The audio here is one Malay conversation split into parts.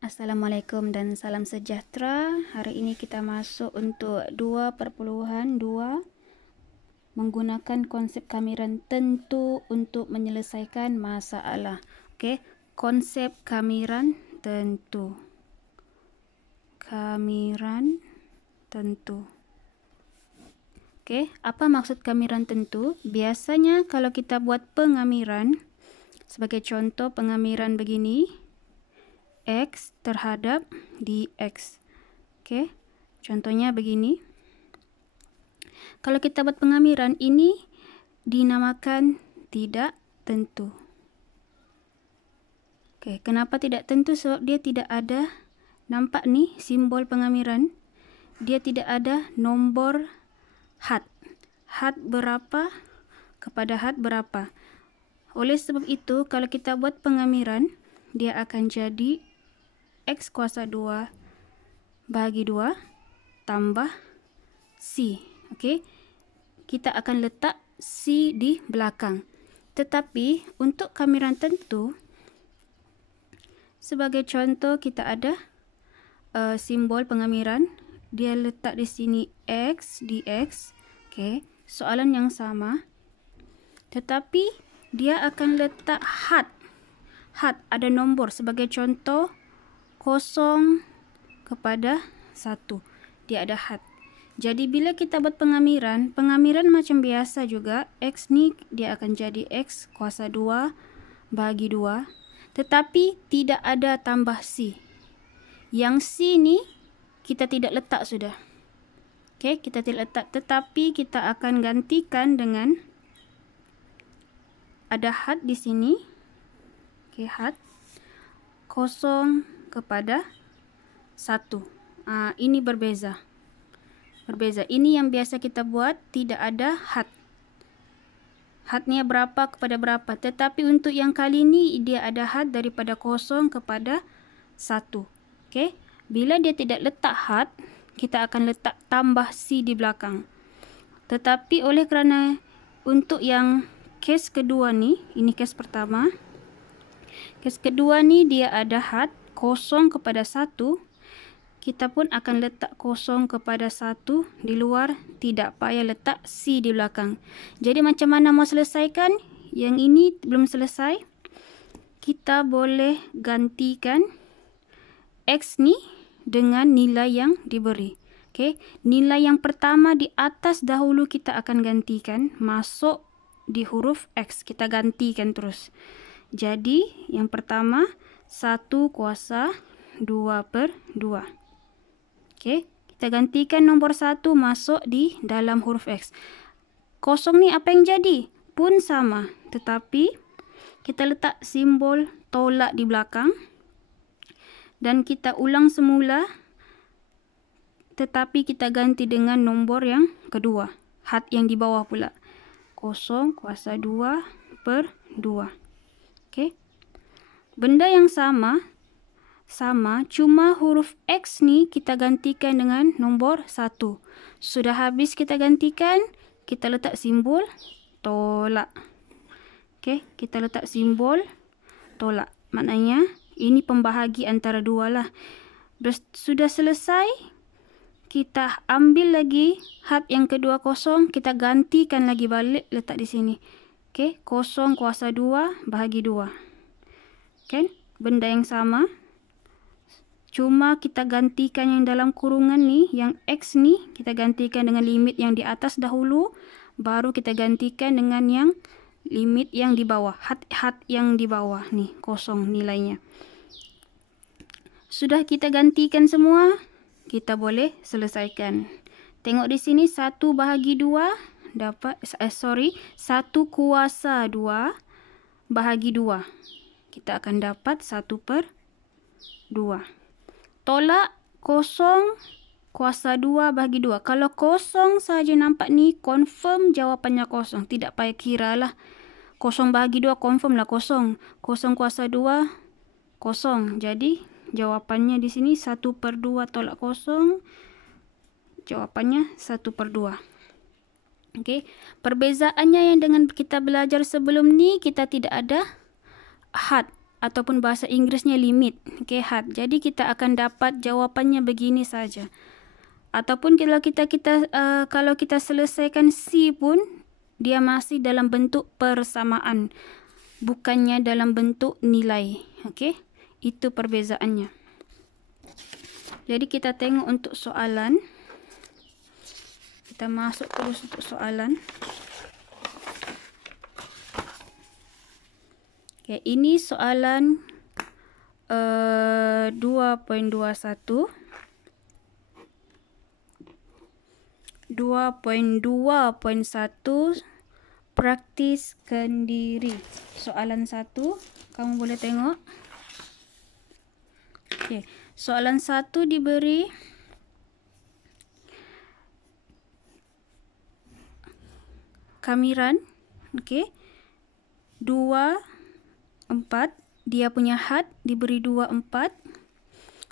Assalamualaikum dan salam sejahtera. Hari ini kita masuk untuk 2.2 menggunakan konsep kamiran tentu untuk menyelesaikan masalah. Okey, konsep kamiran tentu. Kamiran tentu. Okey, apa maksud kamiran tentu? Biasanya kalau kita buat pengamiran, sebagai contoh pengamiran begini, X terhadap dx. Okey, contohnya begini. Kalau kita buat pengamiran ini dinamakan tidak tentu. Okey, kenapa tidak tentu? Sebab dia tidak ada, nampak ni simbol pengamiran, dia tidak ada nombor had. Had berapa kepada had berapa. Oleh sebab itu, kalau kita buat pengamiran, dia akan jadi X kuasa 2 bahagi 2 tambah C. Okey, kita akan letak C di belakang. Tetapi untuk kamiran tentu, sebagai contoh kita ada simbol pengamiran, dia letak di sini X dx. Okey, soalan yang sama. Tetapi dia akan letak had. Had ada nombor, sebagai contoh 0 kepada 1. Dia ada had. Jadi bila kita buat pengamiran macam biasa juga, X ni dia akan jadi X kuasa 2 bahagi 2. Tetapi tidak ada tambah C. Yang C ni kita tidak letak sudah. Okey, kita tidak letak. Tetapi kita akan gantikan dengan ada had di sini. Okey, had 0 kepada 1. Ini berbeza. Ini yang biasa kita buat, tidak ada had. Hadnya berapa kepada berapa. Tetapi untuk yang kali ini, dia ada had daripada 0 kepada 1. Okey. Bila dia tidak letak had, kita akan letak tambah C di belakang. Tetapi oleh kerana untuk yang kes kedua ni, ini kes pertama. Kes kedua ni dia ada had 0 kepada 1, kita pun akan letak 0 kepada 1 di luar, tidak payah letak C di belakang. Jadi macam mana mau selesaikan? Yang ini belum selesai. Kita boleh gantikan X ni dengan nilai yang diberi. Okey, nilai yang pertama di atas dahulu kita akan gantikan, masuk di huruf X. Kita gantikan terus. Jadi yang pertama 1 kuasa 2/2. Okey, kita gantikan nombor 1 masuk di dalam huruf X. 0 ni apa yang jadi? Pun sama, tetapi kita letak simbol tolak di belakang dan kita ulang semula, tetapi kita ganti dengan nombor yang kedua, had yang di bawah pula. 0 kuasa 2/2. Okey. Benda yang sama, cuma huruf X ni kita gantikan dengan nombor 1. Sudah habis kita gantikan, kita letak simbol tolak. Okey, kita letak simbol tolak. Maknanya ini pembahagi antara dua lah. Sudah selesai, kita ambil lagi had yang kedua 0, kita gantikan lagi balik, letak di sini. Okey, 0 kuasa 2 bahagi 2. Kan? Benda yang sama. Cuma kita gantikan yang dalam kurungan ni, yang X ni, kita gantikan dengan limit yang di atas dahulu. Baru kita gantikan dengan yang limit yang di bawah. Had yang di bawah ni, 0 nilainya. Sudah kita gantikan semua, kita boleh selesaikan. Tengok di sini 1 bahagi 2 dapat 1 kuasa 2 bahagi 2. Kita akan dapat 1/2. Tolak 0 kuasa 2 bahagi 2. Kalau 0 saja nampak ni, confirm jawapannya 0. Tidak payah kira lah. 0 bahagi 2 confirm lah 0. 0 kuasa 2 0. Jadi jawapannya di sini 1/2 tolak 0. Jawapannya 1/2. Okey. Perbezaannya yang dengan kita belajar sebelum ni, kita tidak ada had. ataupun bahasa Inggrisnya limit. Okey, had. Jadi kita akan dapat jawapannya begini saja. Ataupun kalau kita selesaikan C pun dia masih dalam bentuk persamaan, bukannya dalam bentuk nilai. Okey, itu perbezaannya. Jadi kita tengok untuk soalan. Kita masuk terus untuk soalan. Okay, ini soalan 2.21. 2.2.1 praktiskan diri. Soalan 1, kamu boleh tengok. Okay. Soalan 1 diberi kamiran, okey. 2, 4, dia punya had diberi 2, 4.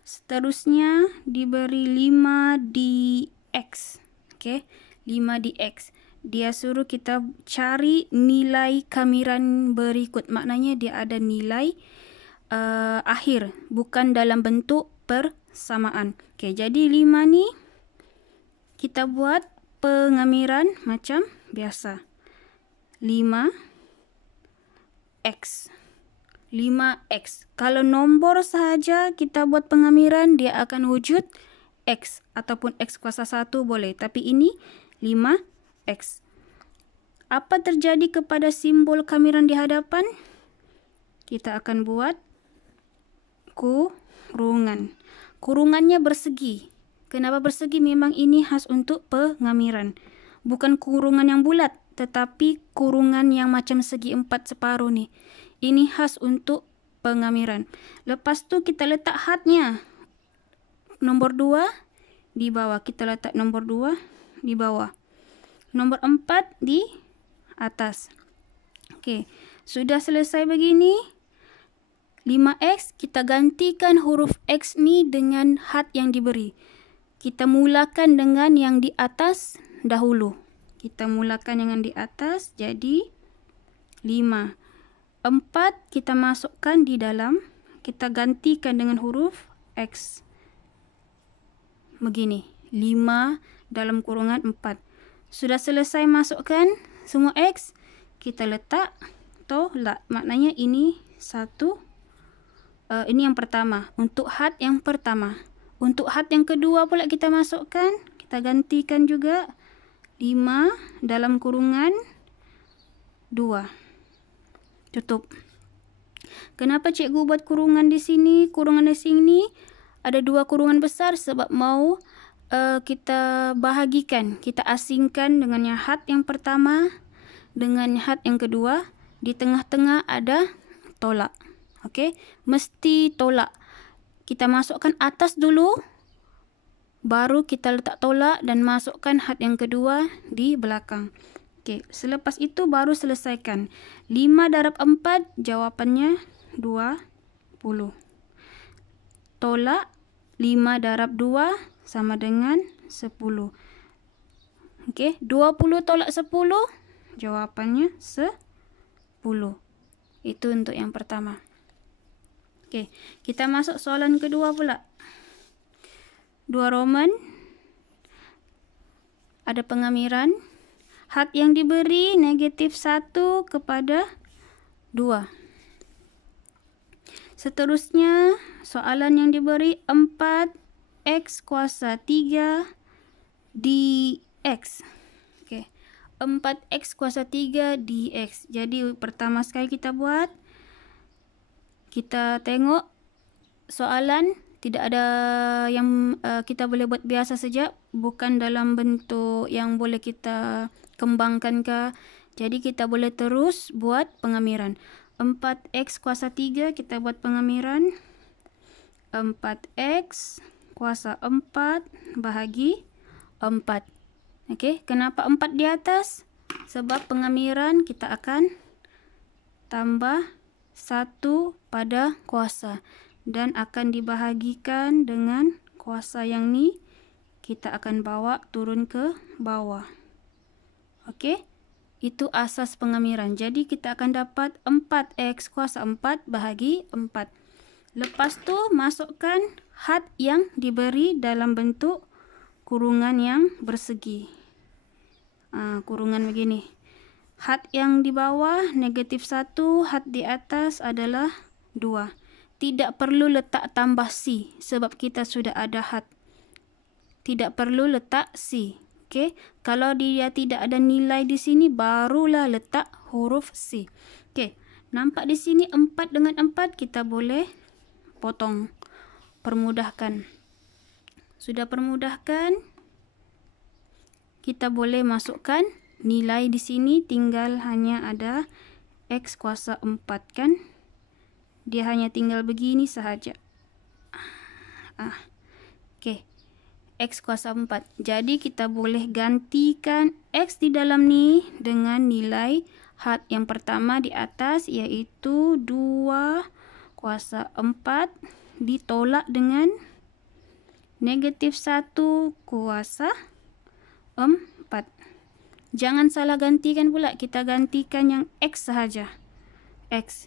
Seterusnya diberi 5 dx. Okey, 5 dx. Dia suruh kita cari nilai kamiran berikut. Maknanya dia ada nilai akhir, bukan dalam bentuk persamaan. Okey, jadi 5 ni kita buat pengamiran macam biasa. 5x. 5x. Kalau nombor sahaja kita buat pengamiran, dia akan wujud x ataupun x kuasa 1 boleh. Tapi ini 5x. Apa terjadi kepada simbol kamiran di hadapan? Kita akan buat kurungan. Kurungannya bersegi. Kenapa bersegi? Memang ini khas untuk pengamiran. Bukan kurungan yang bulat, tetapi kurungan yang macam segi 4 separuh ni. Ini khas untuk pengamiran. Lepas tu kita letak hadnya. Nombor 2 di bawah. Kita letak nombor 2 di bawah. Nombor 4 di atas. Okey, sudah selesai begini. 5x, kita gantikan huruf x ni dengan had yang diberi. Kita mulakan dengan yang di atas dahulu. Kita mulakan dengan di atas, jadi 5. 4 kita masukkan di dalam. Kita gantikan dengan huruf x. Begini, 5 dalam kurungan 4. Sudah selesai masukkan semua x, kita letak tolak. Maknanya ini satu. Ini yang pertama, untuk had yang pertama. Untuk had yang kedua pula kita masukkan, kita gantikan juga 5 dalam kurungan 2. Tutup. Kenapa cikgu buat kurungan di sini? Kurungan di sini ada 2 kurungan besar sebab mau kita bahagikan, kita asingkan dengan yang had yang pertama dengan had yang kedua. Di tengah-tengah ada tolak. Okey, mesti tolak. Kita masukkan atas dulu, baru kita letak tolak dan masukkan had yang kedua di belakang. Okey, selepas itu baru selesaikan. 5 darab 4 jawapannya 20. Tolak 5 darab 2 sama dengan 10. Okey, 20 tolak 10 jawapannya 10. Itu untuk yang pertama. Okey, kita masuk soalan kedua pula. 2 Roman. Ada pengamiran. Had yang diberi negatif 1 kepada 2. Seterusnya, soalan yang diberi 4x kuasa 3 dx. Okey, 4x kuasa 3 dx. Jadi pertama sekali kita buat, kita tengok soalan tidak ada yang kita boleh buat biasa saja, bukan dalam bentuk yang boleh kita kembangkan ke. Jadi kita boleh terus buat pengamiran. 4x kuasa 3 kita buat pengamiran. 4x kuasa 4 bahagi 4. Okey, kenapa 4 di atas? Sebab pengamiran kita akan tambah 1 pada kuasa dan akan dibahagikan dengan kuasa yang ni kita akan bawa turun ke bawah. Okey, Itu asas pengamiran. Jadi kita akan dapat 4x kuasa 4 bahagi 4. Lepas tu masukkan had yang diberi dalam bentuk kurungan yang bersegi. Kurungan begini. Had yang di bawah negatif 1, had di atas adalah 2. Tidak perlu letak tambah C sebab kita sudah ada had. Tidak perlu letak C. Okey, kalau dia tidak ada nilai di sini, barulah letak huruf C. Okey, nampak di sini 4 dengan 4 kita boleh potong. Permudahkan. Sudah permudahkan, kita boleh masukkan nilai di sini, tinggal hanya ada x kuasa 4 kan. Dia hanya tinggal begini sahaja. Okey. X kuasa 4. Jadi kita boleh gantikan X di dalam ni dengan nilai had yang pertama di atas, iaitu 2 kuasa 4 ditolak dengan negatif 1 kuasa 4. Jangan salah gantikan pula. Kita gantikan yang X sahaja. X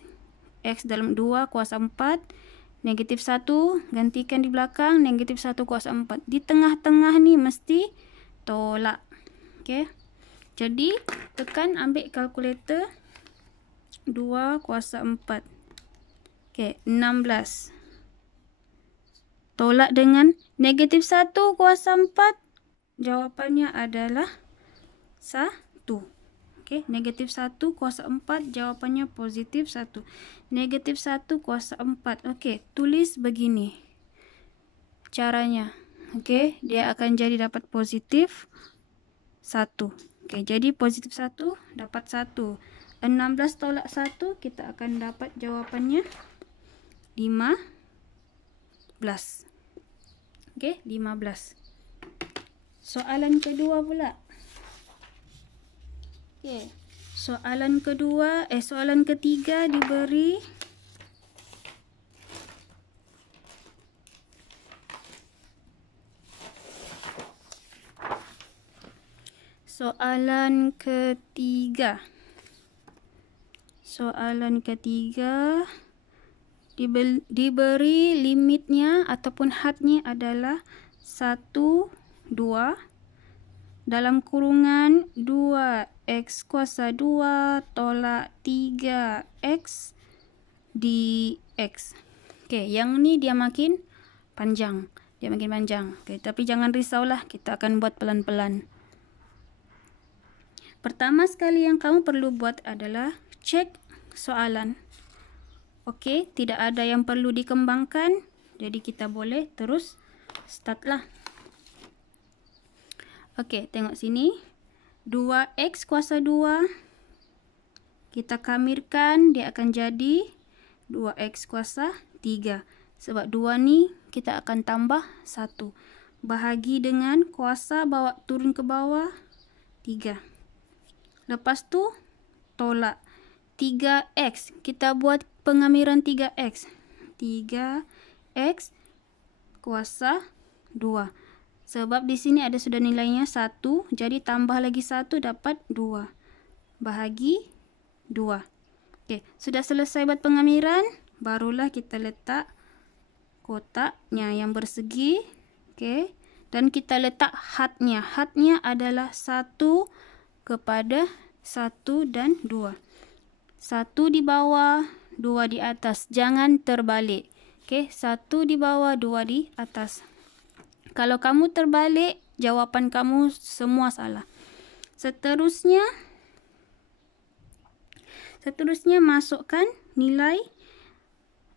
dalam 2 kuasa 4. Negatif 1, gantikan di belakang, negatif 1 kuasa 4. Di tengah-tengah ni mesti tolak. Okey. Jadi, tekan ambil kalkulator. 2 kuasa 4. Okey, 16. Tolak dengan negatif 1 kuasa 4. Jawapannya adalah 1. Okey, negatif 1 kuasa 4, jawapannya positif 1. Negatif 1 kuasa 4. Okey, tulis begini caranya. Okey, dia akan jadi dapat positif 1. Okey, jadi positif 1 dapat 1. 16 tolak 1, kita akan dapat jawapannya 15. Okey, 15. Soalan kedua pula. Okey. Soalan ketiga diberi soalan ketiga diberi limitnya ataupun hadnya adalah 1, 2 dalam kurungan 2x kuasa 2 tolak 3x dx. Okey, yang ni dia makin panjang. Okey, tapi jangan risaulah, kita akan buat pelan-pelan. Pertama sekali yang kamu perlu buat adalah cek soalan. Okey, tidak ada yang perlu dikembangkan. Jadi kita boleh terus start lah. Okey, tengok sini. 2x kuasa 2. Kita kamirkan, dia akan jadi 2x kuasa 3. Sebab 2 ni kita akan tambah 1. Bahagi dengan kuasa bawa turun ke bawah 3. Lepas tu tolak 3x. Kita buat pengamiran 3x. 3x kuasa 2. Sebab di sini ada sudah nilainya 1. Jadi tambah lagi 1 dapat 2. Bahagi 2. Okey, sudah selesai buat pengamiran. Barulah kita letak kotaknya yang bersegi. Okey. Dan kita letak hadnya. Hadnya adalah 1 kepada 1 dan 2. 1 di bawah, 2 di atas. Jangan terbalik. Okey, 1 di bawah, 2 di atas. Kalau kamu terbalik, jawapan kamu semua salah. Seterusnya masukkan nilai.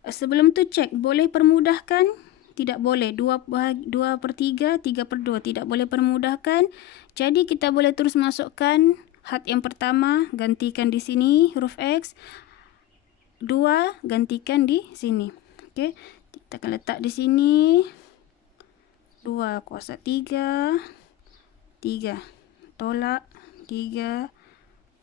Sebelum tu cek, boleh permudahkan? Tidak boleh. 2/3, 3/2. Tidak boleh permudahkan. Jadi kita boleh terus masukkan had yang pertama, gantikan di sini huruf X. 2, gantikan di sini. Okey, kita akan letak di sini. 2 kuasa 3. 3. Tolak 3.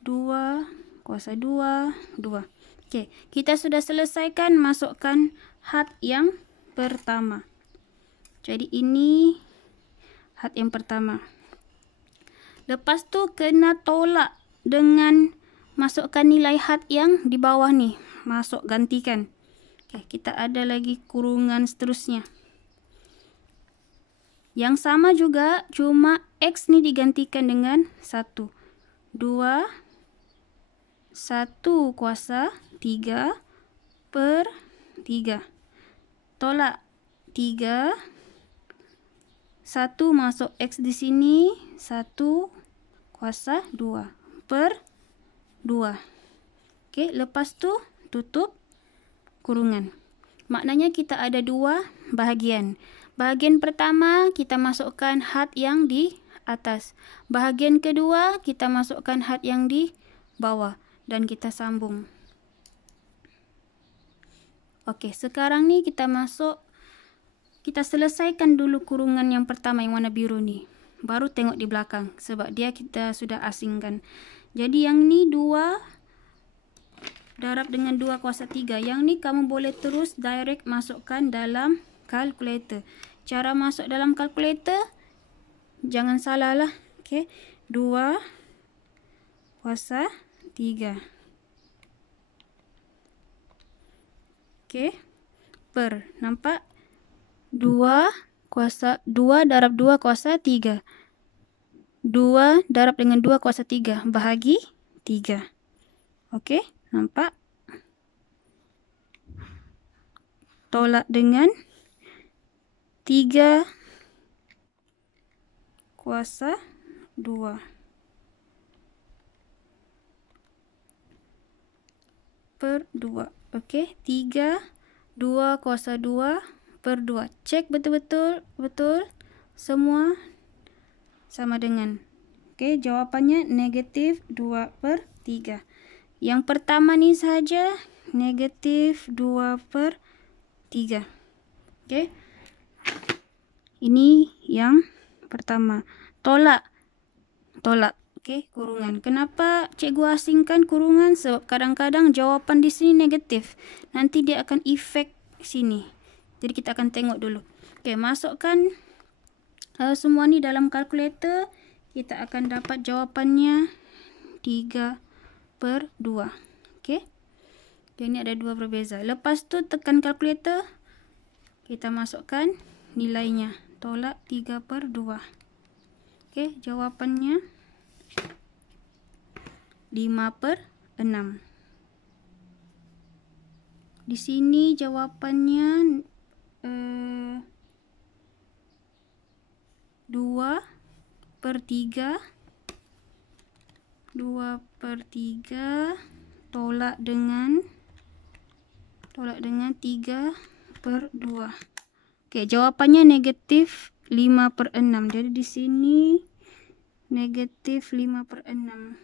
2 kuasa 2. 2. Okey, kita sudah selesaikan masukkan had yang pertama. Jadi ini had yang pertama. Lepas tu kena tolak dengan masukkan nilai had yang di bawah nih. Masuk, gantikan. Oke, kita ada lagi kurungan seterusnya. Yang sama juga, cuma X nih digantikan dengan 1. 2, 1 kuasa 3 per 3. Tolak 3. 1 masuk X di sini. 1 kuasa 2 per 2. Oke, lepas tu tutup kurungan. Maknanya kita ada dua bahagian. Bahagian pertama kita masukkan had yang di atas. Bahagian kedua kita masukkan had yang di bawah dan kita sambung. Oke, sekarang nih kita selesaikan dulu kurungan yang pertama yang warna biru nih. Baru tengok di belakang sebab dia kita sudah asingkan. Jadi yang ni 2 darab dengan 2 kuasa 3. Yang ni kamu boleh terus direct masukkan dalam kalkulator. Cara masuk dalam kalkulator jangan salah lah. Okay. 2 kuasa 3. Okay. Per. Nampak? 2 darab 2 kuasa 3. 2 darab dengan 2 kuasa 3 bahagi 3. Okey, nampak? Tolak dengan 3 kuasa 2 per 2. Okey, 3 2 kuasa 2 per 2. Cek betul-betul semua sama dengan. Okey, jawapannya negatif 2 per 3. Yang pertama ni saja negatif 2 per 3. Okey. Ini yang pertama. Tolak. Okey, kurungan. Kenapa cikgu asingkan kurungan? Sebab kadang-kadang jawapan di sini negatif. Nanti dia akan efek sini. Jadi kita akan tengok dulu. Okey, masukkan semua ni dalam kalkulator. Kita akan dapat jawapannya 3 per 2. Okey. Ini ada 2 berbeza. Lepas tu tekan kalkulator. Kita masukkan nilainya. Tolak 3 per 2. Okey, jawapannya 5 per 6. Di sini jawapannya 2 per 3. 2 per 3 tolak dengan 3 per 2. Okey, jawapannya negatif 5 per 6. Jadi di sini negatif 5 per 6.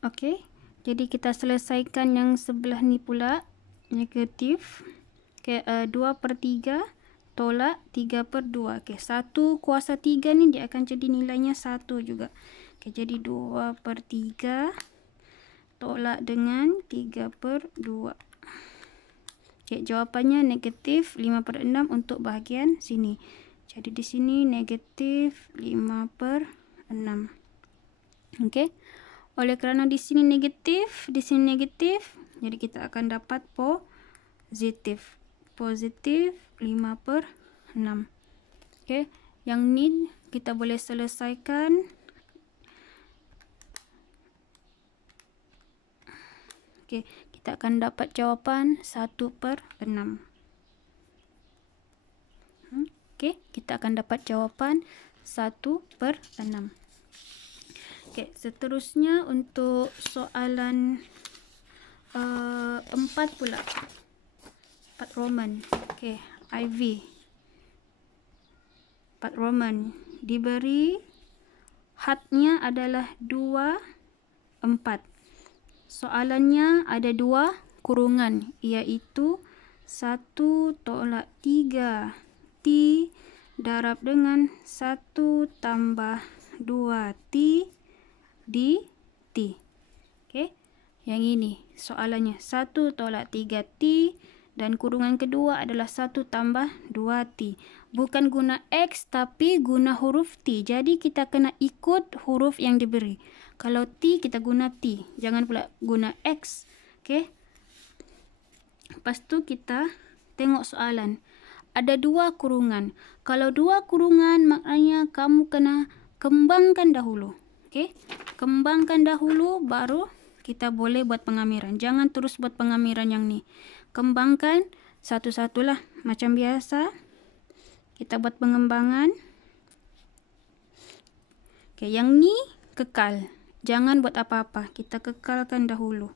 Okey, jadi kita selesaikan yang sebelah ni pula. Negatif. Okey, 2 per 3 tolak 3 per 2. Okey, 1 kuasa 3 ni dia akan jadi nilainya 1 juga. Okey, jadi 2 per 3 tolak dengan 3 per 2. Okey, jawapannya negatif 5 per 6 untuk bahagian sini. Jadi di sini negatif 5 per 6. Okey. Oleh kerana di sini negatif, jadi kita akan dapat positif. Positif 5 per 6. Okey, yang ni kita boleh selesaikan. Okey, kita akan dapat jawapan 1 per 6. Okey, kita akan dapat jawapan 1 per 6. Okey, seterusnya untuk soalan 4 pula. 4 Roman. Okey, IV. 4 Roman. Diberi hadnya adalah 2, 4. Soalannya ada 2 kurungan, iaitu 1 tolak 3 T darab dengan 1 tambah 2 T di T. Okey, yang ini soalannya 1 tolak 3 T Dan kurungan kedua adalah 1 tambah 2T. Bukan guna X tapi guna huruf T. Jadi kita kena ikut huruf yang diberi. Kalau T kita guna T. Jangan pula guna X. Okey. Lepas tu kita tengok soalan. Ada 2 kurungan. Kalau 2 kurungan maknanya kamu kena kembangkan dahulu. Okey. Kembangkan dahulu baru kita boleh buat pengamiran. Jangan terus buat pengamiran yang ni. Kembangkan satu-satulah macam biasa. Kita buat pengembangan. Okey, yang ni kekal. Jangan buat apa-apa. Kita kekalkan dahulu.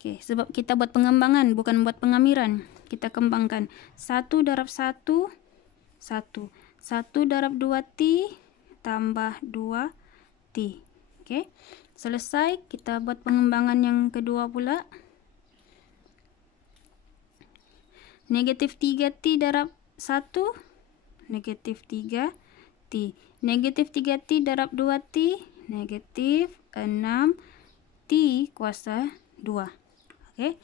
Okey, sebab kita buat pengembangan bukan buat pengamiran. Kita kembangkan 1 darab 1 1. 1 darab 2T tambah 2T. Okey. Selesai, kita buat pengembangan yang kedua pula. Negatif 3T darab 1. Negatif 3T. Negatif 3T darab 2T. Negatif 6T kuasa 2. Okey.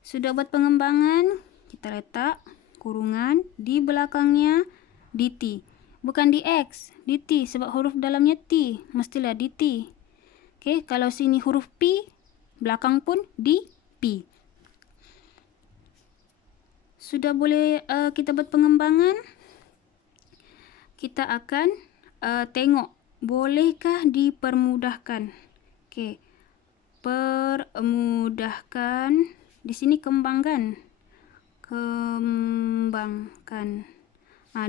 Sudah buat pengembangan. Kita letak kurungan di belakangnya dt. Bukan di X. dt. Sebab huruf dalamnya T. Mestilah dt. Okey. Kalau sini huruf P. Belakang pun di P. Sudah boleh kita buat pengembangan. Kita akan tengok bolehkah dipermudahkan. Okey. Permudahkan. Di sini kembangkan. Kembangkan.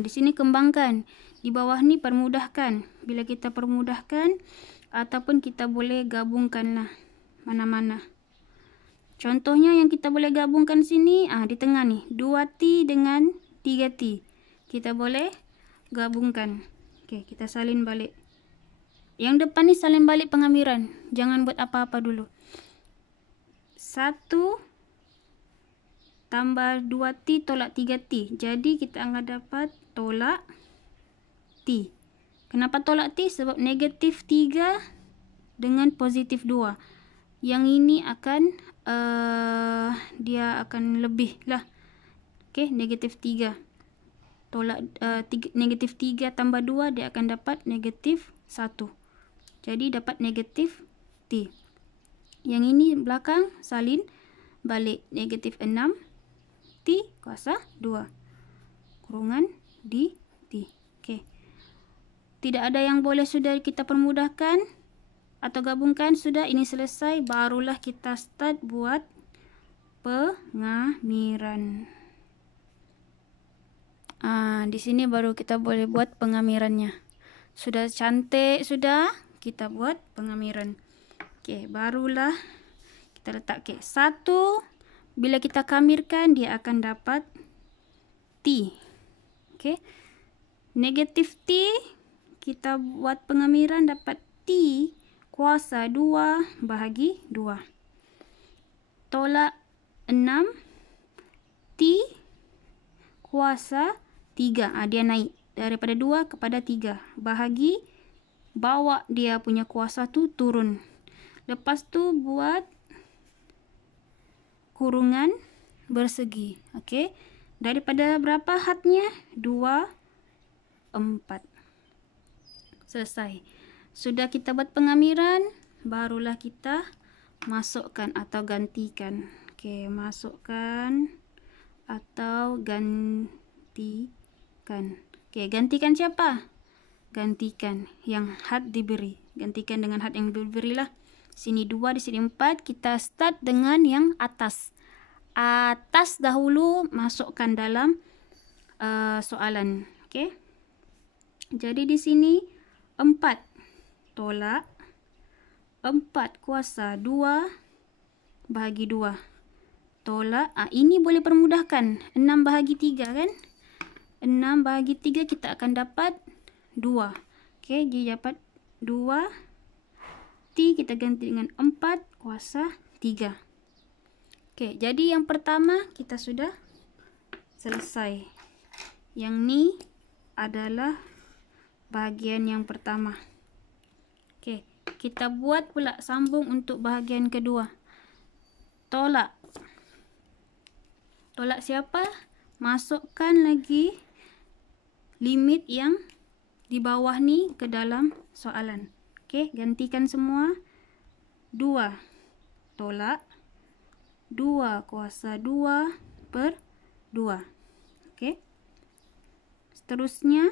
Di sini kembangkan. Di bawah ni permudahkan. Bila kita permudahkan ataupun kita boleh gabungkanlah mana-mana. Contohnya yang kita boleh gabungkan sini, di tengah ni, 2T dengan 3T. Kita boleh gabungkan. Okey, kita salin balik. Yang depan ni salin balik pengamiran. Jangan buat apa-apa dulu. 1 tambah 2T tolak 3T. Jadi kita akan dapat tolak T. Kenapa tolak T? Sebab negatif 3 dengan positif 2. Yang ini akan dia akan lebih lah. Okey, negatif 3. Tolak negatif 3 tambah 2 dia akan dapat negatif 1. Jadi dapat negatif T. Yang ini belakang salin balik negatif 6 T kuasa 2. Kurungan di T. Okey. Tidak ada yang boleh sudah kita permudahkan atau gabungkan. Sudah, ini selesai. Barulah kita start buat pengamiran. Di sini baru kita boleh buat pengamirannya. Sudah cantik, sudah. Kita buat pengamiran. Okey, barulah kita letak. Okey, 1. Bila kita kamirkan, dia akan dapat T. Okey. Negatif T. Kita buat pengamiran dapat T kuasa 2 bahagi 2. Tolak 6. T kuasa 3. Dia naik daripada 2 kepada 3. Bahagi, bawa dia punya kuasa tu turun. Lepas tu buat kurungan bersegi. Okey. Daripada berapa hadnya? 2, 4. Selesai. Sudah kita buat pengamiran, barulah kita masukkan atau gantikan. Okey, masukkan atau gantikan. Okey, gantikan siapa? Gantikan yang had diberi. Gantikan dengan had yang diberilah. Sini 2, di sini 4. Kita start dengan yang atas. Atas dahulu masukkan dalam soalan. Okey. Jadi di sini 4 tolak 4 kuasa 2 bahagi 2. Tolak. Ini boleh permudahkan. 6 bahagi 3 kan? 6 bahagi 3 kita akan dapat 2. Okey, jadi dapat 2. T kita ganti dengan 4 kuasa 3. Okey, jadi yang pertama kita sudah selesai. Yang ni adalah bahagian yang pertama. Okey, kita buat pula sambung untuk bahagian kedua. Tolak Tolak siapa? Masukkan lagi limit yang di bawah ni ke dalam soalan. Okey, gantikan semua. 2 tolak 2 kuasa 2 per 2. Okey. Seterusnya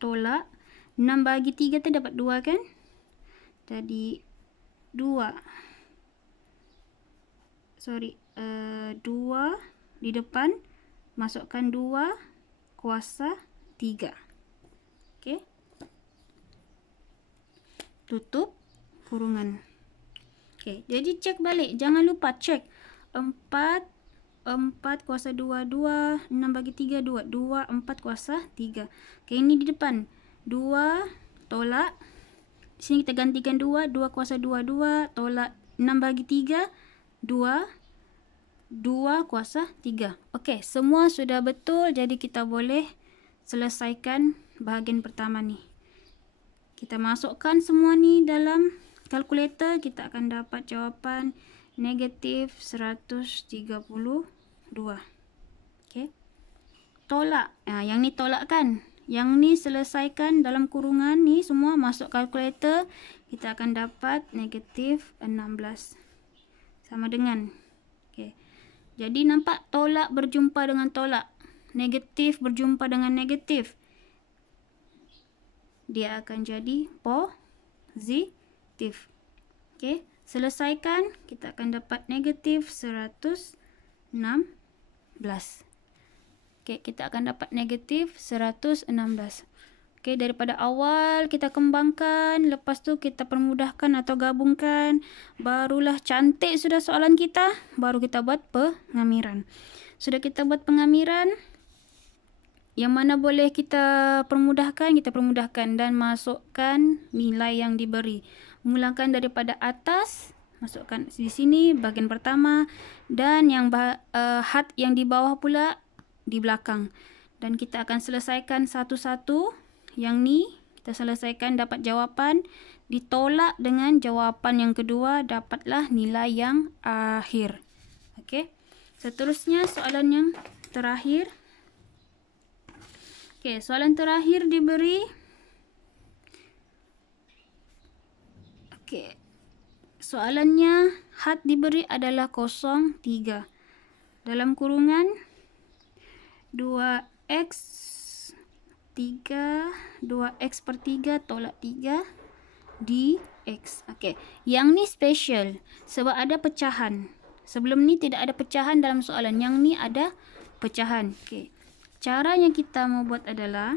tolak 6 bagi 3 tu dapat 2 kan? Jadi 2 di depan, masukkan 2 kuasa 3. Okey. Tutup kurungan. Okey, jadi cek balik. Jangan lupa cek. 4 kuasa 2, 2. 6 bagi 3, 2. 2, 4 kuasa 3. Okey, ini di depan. 2, tolak. Di sini kita gantikan 2. 2 kuasa 2, 2. Tolak 6 bagi 3, 2. 2 kuasa 3. Okey, semua sudah betul. Jadi kita boleh selesaikan bahagian pertama ni. Kita masukkan semua ni dalam kalkulator. Kita akan dapat jawapan negatif 132. Okey. Tolak. Yang ni tolak kan? Yang ni selesaikan dalam kurungan ni semua masuk kalkulator. Kita akan dapat negatif 16. Sama dengan. Okey. Jadi nampak tolak berjumpa dengan tolak. Negatif berjumpa dengan negatif. Dia akan jadi positif. Okey. Selesaikan. Kita akan dapat negatif 116. Okey. Kita akan dapat negatif 116. Okey. Daripada awal kita kembangkan. Lepas tu kita permudahkan atau gabungkan. Barulah cantik sudah soalan kita. Baru kita buat pengamiran. Sudah kita buat pengamiran. Yang mana boleh kita permudahkan, kita permudahkan. Dan masukkan nilai yang diberi. Mulangkan daripada atas. Masukkan di sini bahagian pertama. Dan yang had yang di bawah pula di belakang. Dan kita akan selesaikan satu-satu. Yang ni kita selesaikan, dapat jawapan. Ditolak dengan jawapan yang kedua. Dapatlah nilai yang akhir. Okey. Seterusnya soalan yang terakhir. Okey, soalan terakhir diberi. Okey. Soalannya had diberi adalah 03. Dalam kurungan 2x 3, 2x per 3 tolak 3 dx. Okey. Yang ni special sebab ada pecahan. Sebelum ni tidak ada pecahan dalam soalan. Yang ni ada pecahan. Okey. Cara yang kita mau buat adalah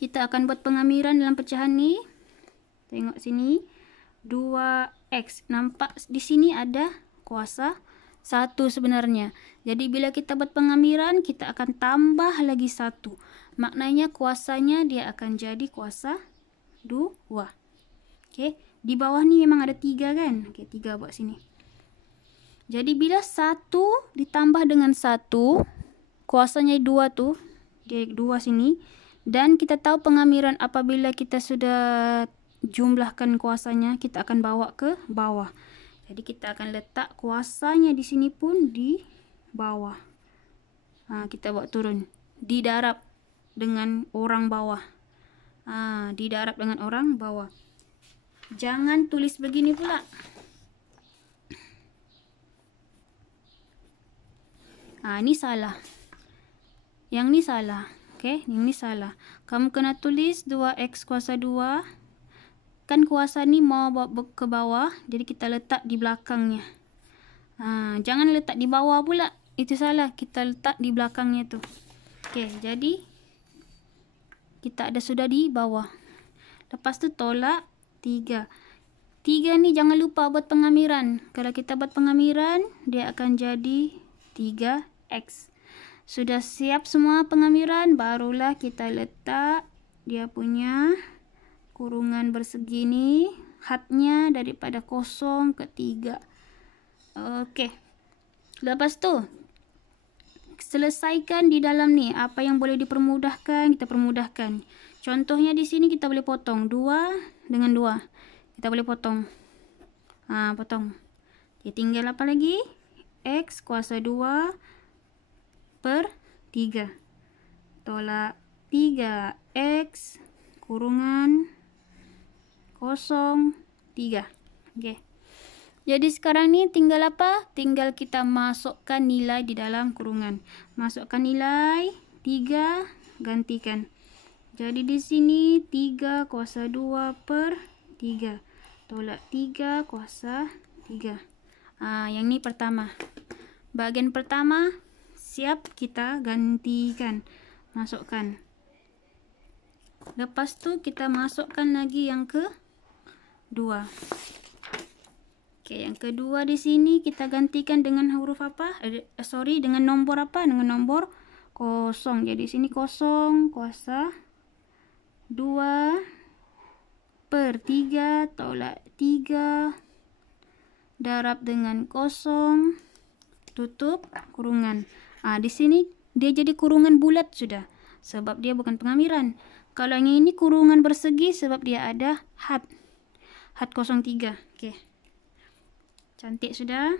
kita akan buat pengamiran dalam pecahan ni. Tengok sini. 2x. Nampak di sini ada kuasa 1 sebenarnya. Jadi bila kita buat pengamiran, kita akan tambah lagi 1. Maknanya kuasanya dia akan jadi kuasa 2. Okey. Di bawah ni memang ada 3 kan? Okey, 3 buat sini. Jadi bila 1 ditambah dengan 1, kuasanya 2 tu. Dia 2 sini. Dan kita tahu pengamiran apabila kita sudah jumlahkan kuasanya, kita akan bawa ke bawah. Jadi kita akan letak kuasanya di sini pun di bawah. Kita bawa turun. Didarab dengan orang bawah. Didarab dengan orang bawah. Jangan tulis begini pula. Ini salah. Yang ni salah. Okey, yang ni salah. Kamu kena tulis 2x kuasa 2. Kan kuasa ni mau bawa ke bawah. Jadi kita letak di belakangnya. Jangan letak di bawah pula. Itu salah. Kita letak di belakangnya tu. Okey, jadi kita ada sudah di bawah. Lepas tu tolak 3. 3 ni jangan lupa buat pengamiran. Kalau kita buat pengamiran, dia akan jadi 3x. Sudah siap semua pengamiran, barulah kita letak dia punya kurungan bersegi ni. Hadnya daripada 0 ke 3. Okey. Lepas tu, selesaikan di dalam ni. Apa yang boleh dipermudahkan, kita permudahkan. Contohnya di sini kita boleh potong. 2 dengan 2. Kita boleh potong. Potong. Okay, tinggal apa lagi? X kuasa 2 per 3. Tolak 3X kurungan 0, 3. Oke. Jadi sekarang ni tinggal apa? Tinggal kita masukkan nilai di dalam kurungan. Masukkan nilai 3, gantikan. Jadi di sini 3 kuasa 2 per 3. Tolak 3 kuasa 3. Yang ni pertama. Bahagian pertama siap kita gantikan. Masukkan. Lepas tu kita masukkan lagi yang kedua. Okey, yang kedua di sini kita gantikan dengan huruf apa? Dengan nombor apa? Dengan nombor 0. Jadi sini 0 kuasa 2 per 3 tolak 3 darab dengan 0 tutup kurungan. Di sini dia jadi kurungan bulat sudah sebab dia bukan pengamiran. Kalau yang ini kurungan bersegi sebab dia ada had 03. Okey. Cantik sudah.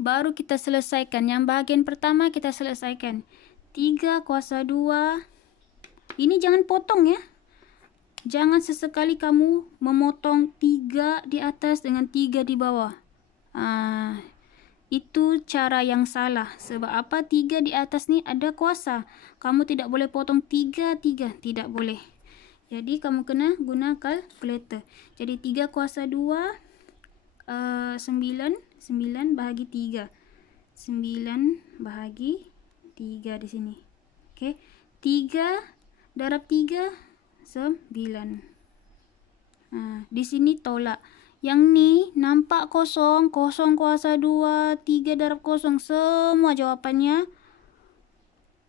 Baru kita selesaikan yang bahagian pertama, kita selesaikan. 3 kuasa 2. Ini jangan potong ya. Jangan sesekali kamu memotong 3 di atas dengan 3 di bawah. Itu cara yang salah. Sebab apa? 3 di atas ni ada kuasa. Kamu tidak boleh potong 3. Tidak boleh. Jadi kamu kena guna kalkulator. Jadi 3 kuasa 2, 9 bahagi 3. 9 bahagi 3 di sini. Okey. 3 darab 3, 9. Di sini tolak. Yang ni nampak 0 kuasa 2, 3 darab 0. Semua jawapannya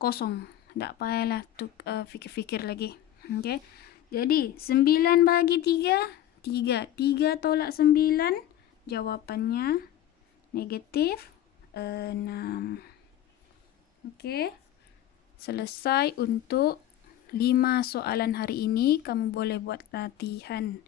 0. Tak payahlah fikir-fikir lagi. Okey. Jadi 9 bahagi 3, 3. 3 tolak 9, jawapannya negatif 6. Okey. Selesai untuk 5 soalan hari ini. Kamu boleh buat latihan.